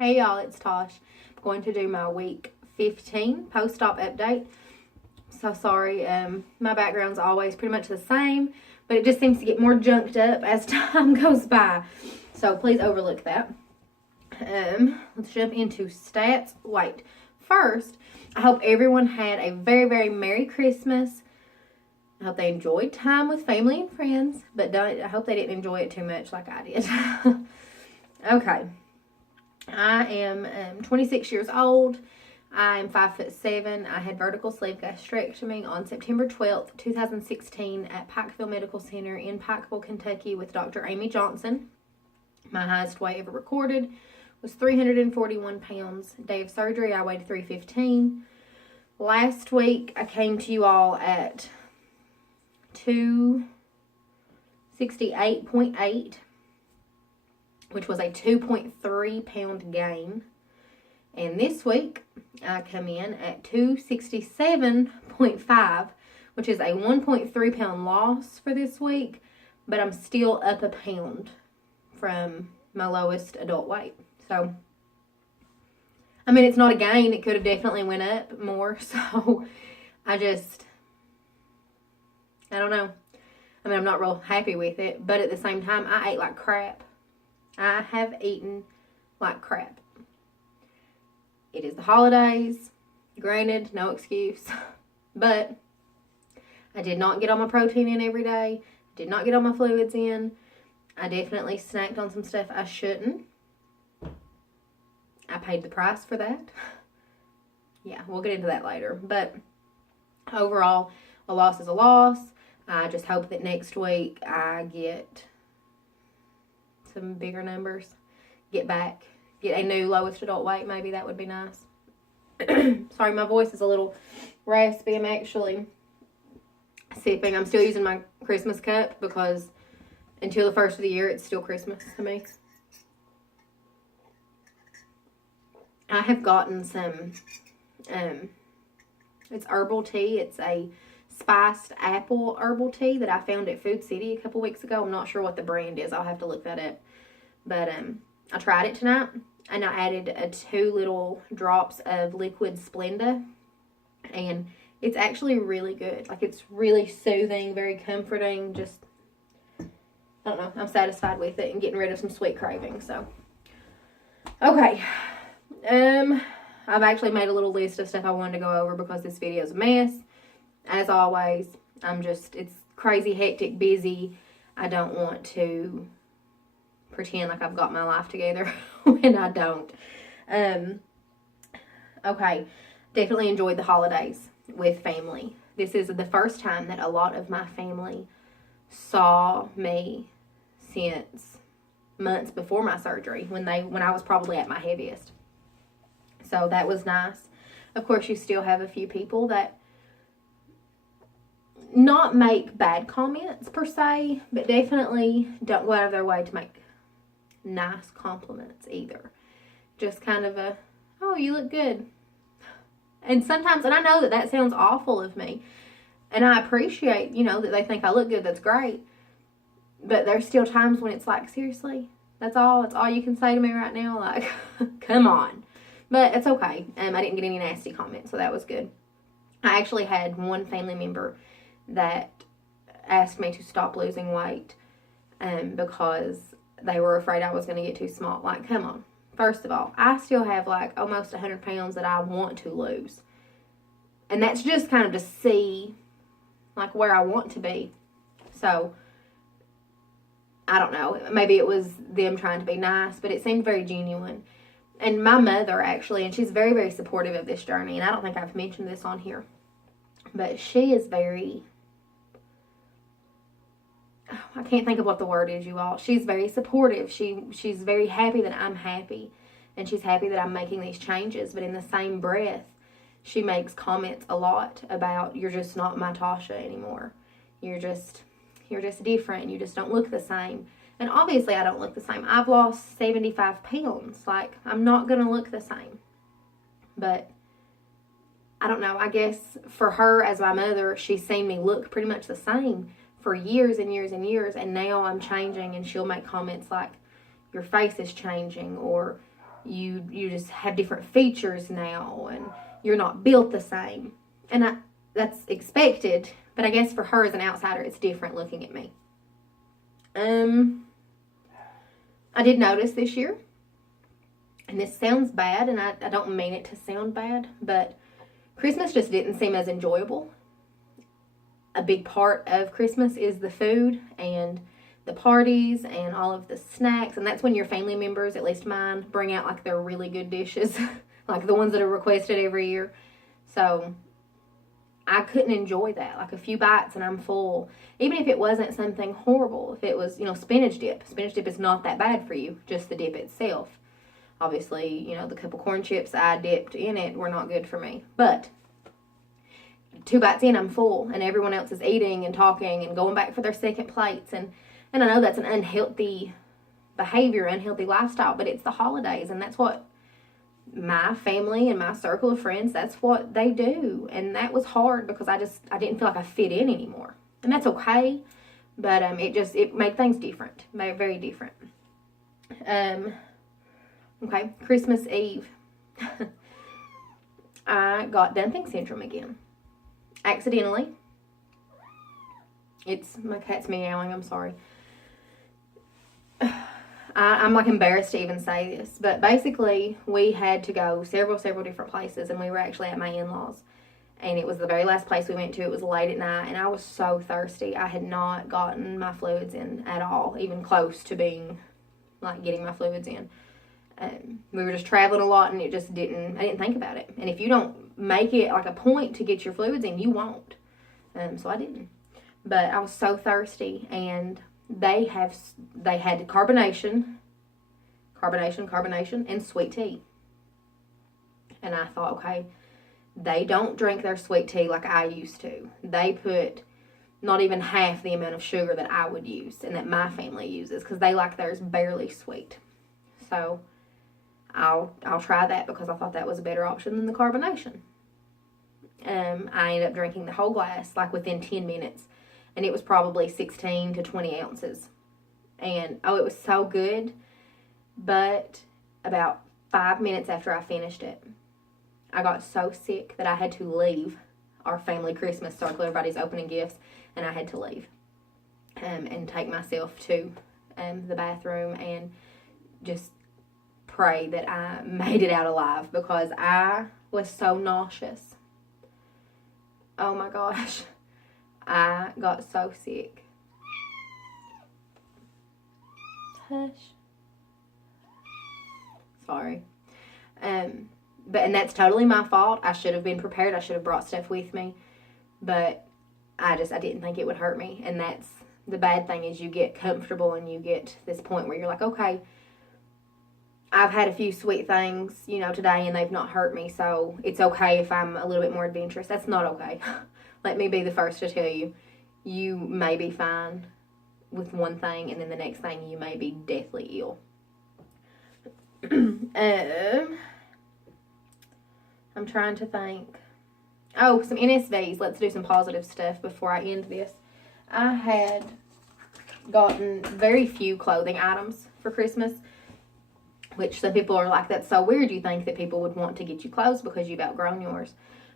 Hey y'all, it's Tosh. I'm going to do my week 15 post-op update. So sorry, my background's always pretty much the same, but it just seems to get more junked up as time goes by. So please overlook that. Let's jump into stats. Wait, first, I hope everyone had a very, very Merry Christmas. I hope they enjoyed time with family and friends, but I hope they didn't enjoy it too much like I did. Okay. I am 26 years old. I am 5'7". I had vertical sleeve gastrectomy on September 12th, 2016 at Pikeville Medical Center in Pikeville, Kentucky with Dr. Amy Johnson. My highest weight ever recorded was 341 pounds. Day of surgery, I weighed 315. Last week, I came to you all at 268.8. which was a 2.3 pound gain. And this week, I come in at 267.5, which is a 1.3 pound loss for this week, but I'm still up a pound from my lowest adult weight. So, I mean, it's not a gain. It could have definitely went up more. So, I don't know. I mean, I'm not real happy with it, but at the same time, I ate like crap. I have eaten like crap. It is the holidays. Granted, no excuse. But I did not get all my protein in every day. Did not get all my fluids in. I definitely snacked on some stuff I shouldn't. I paid the price for that. Yeah, we'll get into that later. But overall, a loss is a loss. I just hope that next week I get some bigger numbers, get a new lowest adult weight. Maybe that would be nice. Sorry, my voice is a little raspy. I'm actually sipping. I'm still using my Christmas cup because until the first of the year, it's still Christmas to me. I have gotten some, it's herbal tea. It's a spiced apple herbal tea that I found at Food City a couple weeks ago. I'm not sure what the brand is. I'll have to look that up. But I tried it tonight, and I added 2 little drops of liquid Splenda, and it's actually really good. Like, it's really soothing, very comforting. Just, I don't know. I'm satisfied with it and getting rid of some sweet cravings. So, okay. I've actually made a little list of stuff I wanted to go over because this video is a mess. As always, it's crazy, hectic, busy. I don't want to pretend like I've got my life together when I don't. Okay, definitely enjoyed the holidays with family. This is the first time that a lot of my family saw me since months before my surgery, when I was probably at my heaviest. So that was nice. Of course, you still have a few people that not make bad comments per se, but definitely don't go out of their way to make nice compliments either. Just kind of oh, you look good. And sometimes, and I know that sounds awful of me, and I appreciate, that they think I look good. That's great. But there's still times when it's like, seriously, that's all you can say to me right now? Like, come on. But it's okay. I didn't get any nasty comments, so that was good. I actually had one family member that asked me to stop losing weight because they were afraid I was going to get too small. Like, come on. First of all, I still have like almost 100 pounds that I want to lose. And that's just kind of to see like where I want to be. So, I don't know. Maybe it was them trying to be nice, but it seemed very genuine. And my mother actually, and she's very, very supportive of this journey. And I don't think I've mentioned this on here. But she is very, I can't think of what the word is, you all. She's very supportive. She's very happy that I'm happy. And she's happy that I'm making these changes. But in the same breath, she makes comments a lot about, you're just not my Tasha anymore. You're just different. You just don't look the same. And obviously I don't look the same. I've lost 75 pounds. Like, I'm not going to look the same. But I don't know. I guess for her as my mother, she's seen me look pretty much the same for years and years and years. And now I'm changing, and she'll make comments like, your face is changing, or you just have different features now, and you're not built the same. And that's expected, but I guess for her as an outsider, it's different looking at me. I did notice this year, and this sounds bad, and I don't mean it to sound bad, but Christmas just didn't seem as enjoyable. A big part of Christmas is the food and the parties and all of the snacks, and that's when your family members, at least mine, bring out like their really good dishes, like the ones that are requested every year. So I couldn't enjoy that. Like a few bites and I'm full. Even if it wasn't something horrible, if it was, spinach dip. Spinach dip is not that bad for you, just the dip itself. Obviously, the couple corn chips I dipped in it were not good for me. But 2 bites in, I'm full, and everyone else is eating and talking and going back for their second plates. And I know that's an unhealthy behavior, unhealthy lifestyle, but it's the holidays, and that's what my family and my circle of friends, that's what they do. And that was hard because I didn't feel like I fit in anymore. And that's okay, but it made things different, very, very different. Okay, Christmas Eve. I got dumping syndrome again. Accidentally. My cat's meowing, I'm sorry. I'm like embarrassed to even say this, but basically we had to go several different places, and we were actually at my in-laws, and it was the very last place we went to. It was late at night, and I was so thirsty. I had not gotten my fluids in at all, even close to being like getting my fluids in. We were just traveling a lot, and I didn't think about it. And if you don't make it like a point to get your fluids in, you won't. So I didn't. But I was so thirsty, and they had carbonation, and sweet tea. And I thought, okay, they don't drink their sweet tea like I used to. They put not even half the amount of sugar that I would use and that my family uses, because they like theirs barely sweet. So I'll try that because I thought that was a better option than the carbonation. I ended up drinking the whole glass like within 10 minutes. And it was probably 16 to 20 ounces. And, it was so good. But about 5 minutes after I finished it, I got so sick that I had to leave our family Christmas circle. Everybody's opening gifts. And I had to leave. And take myself to the bathroom and just pray that I made it out alive, because I was so nauseous. Oh my gosh. I got so sick. Hush. Sorry. And that's totally my fault. I should have been prepared. I should have brought stuff with me. But I didn't think it would hurt me. And that's the bad thing, is you get comfortable and you get to this point where you're like, okay, I've had a few sweet things, today, and they've not hurt me. So it's okay if I'm a little bit more adventurous. That's not okay. Let me be the first to tell you, you may be fine with one thing, and then the next thing you may be deathly ill. I'm trying to think. Oh, some NSVs. Let's do some positive stuff before I end this. I had gotten very few clothing items for Christmas, which some people are like, that's so weird. You think that people would want to get you clothes because you've outgrown yours.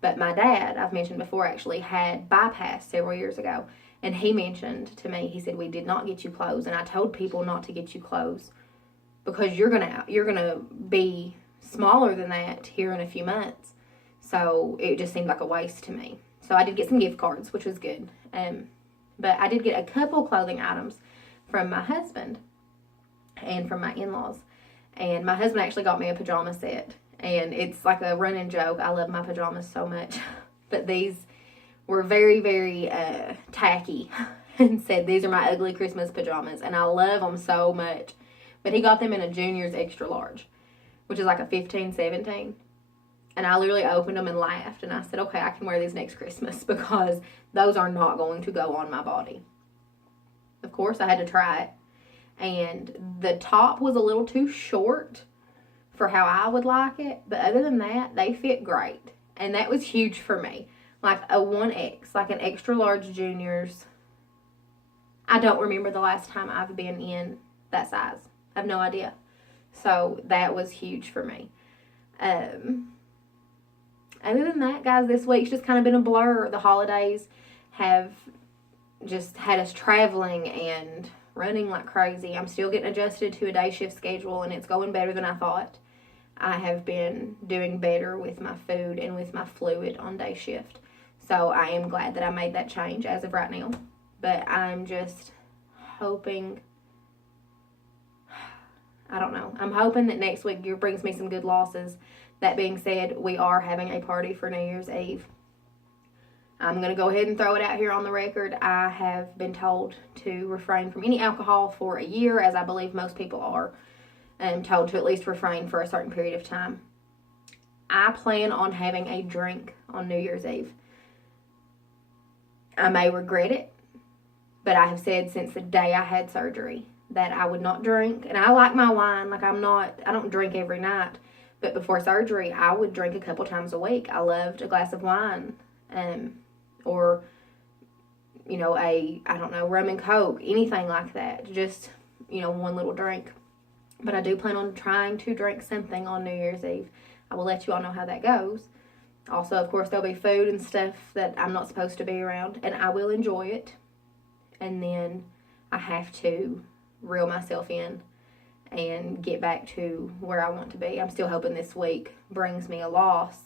But my dad, I've mentioned before, actually had bypass several years ago. And he mentioned to me, he said, we did not get you clothes. And I told people not to get you clothes because you're gonna be smaller than that here in a few months. So it just seemed like a waste to me. So I did get some gift cards, which was good. But I did get a couple clothing items from my husband and from my in-laws. And my husband actually got me a pajama set. And it's like a running joke. I love my pajamas so much. But these were very, very tacky. And said, these are my ugly Christmas pajamas. And I love them so much. But he got them in a junior's extra large, which is like a 15, 17. And I literally opened them and laughed. And I said, okay, I can wear these next Christmas, because those are not going to go on my body. Of course, I had to try it. And the top was a little too short for how I would like it. But other than that, they fit great. And that was huge for me. Like a 1X, like an extra large juniors. I don't remember the last time I've been in that size. I have no idea. So that was huge for me. Other than that, guys, this week's just kind of been a blur. The holidays have just had us traveling and running like crazy. I'm still getting adjusted to a day shift schedule, and it's going better than I thought. I have been doing better with my food and with my fluid on day shift. So I am glad that I made that change as of right now. But I'm just hoping, I don't know. I'm hoping that next week brings me some good losses. That being said, we are having a party for New Year's Eve. I'm going to go ahead and throw it out here on the record. I have been told to refrain from any alcohol for a year, as I believe most people are, and told to at least refrain for a certain period of time. I plan on having a drink on New Year's Eve. I may regret it, but I have said since the day I had surgery that I would not drink. And I like my wine. Like I don't drink every night. But before surgery, I would drink a couple times a week. I loved a glass of wine. Or, rum and Coke, anything like that. Just, one little drink. But I do plan on trying to drink something on New Year's Eve. I will let you all know how that goes. Also, of course, there'll be food and stuff that I'm not supposed to be around, and I will enjoy it. And then I have to reel myself in and get back to where I want to be. I'm still hoping this week brings me a loss,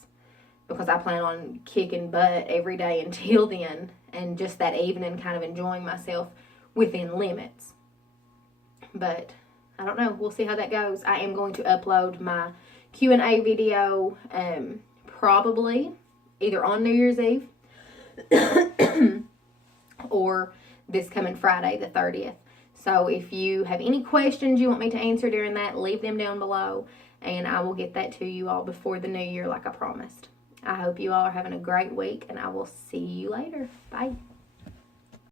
because I plan on kicking butt every day until then, and just that evening kind of enjoying myself within limits. But I don't know. We'll see how that goes. I am going to upload my Q&A video probably either on New Year's Eve or this coming Friday, the 30th. So if you have any questions you want me to answer during that, leave them down below, and I will get that to you all before the new year like I promised. I hope you all are having a great week, and I will see you later. Bye.